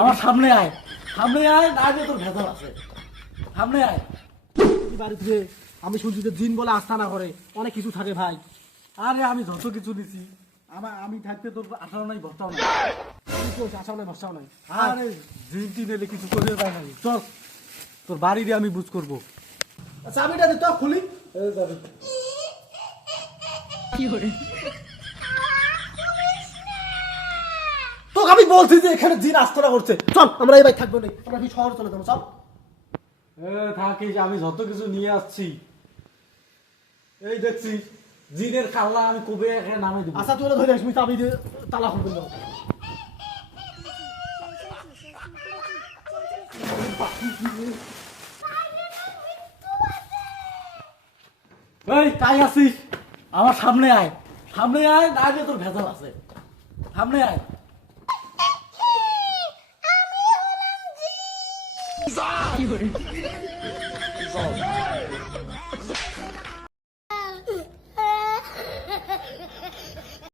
আমার সামনে আয়, সামনে আয়, না যে তোর ভেজাল আছে, সামনে আয়। বাড়িতে আমি শুনছি যে জিন বলে আস্থানা করে অনেক কিছু থাকে ভাই। আরে আমি যত কিছু নিছি, আমি থাকতে তোর আশাও নাই ভরতাও নাই। আসাও নাই ভরসাও নাই। আরে জিনটি নিলে কিছু করে দেয় না, চল তোর বাড়ি দিয়ে আমি বুঝ করবো। চাবিটা দে তো খুলি। তোকে আমি বলছি যে এখানে জিন আস্থানা করছে, চল আমরা এই ভাই থাকবো না, আমরা কি শহরে চলে যাবো, চল। থাকিস, আমি যত কিছু নিয়ে আসছি, এই দেখছি জিনের কাল্লা আমি কবে এখানে নামে দিব। আচ্ছা তুই ধরে আসবি, চাবি দিয়ে তালা খুলবে না। এই কাই আছিস, আমার সামনে আয়, সামনে আয়, না যে তোর ভেজাল আছে, সামনে আয়।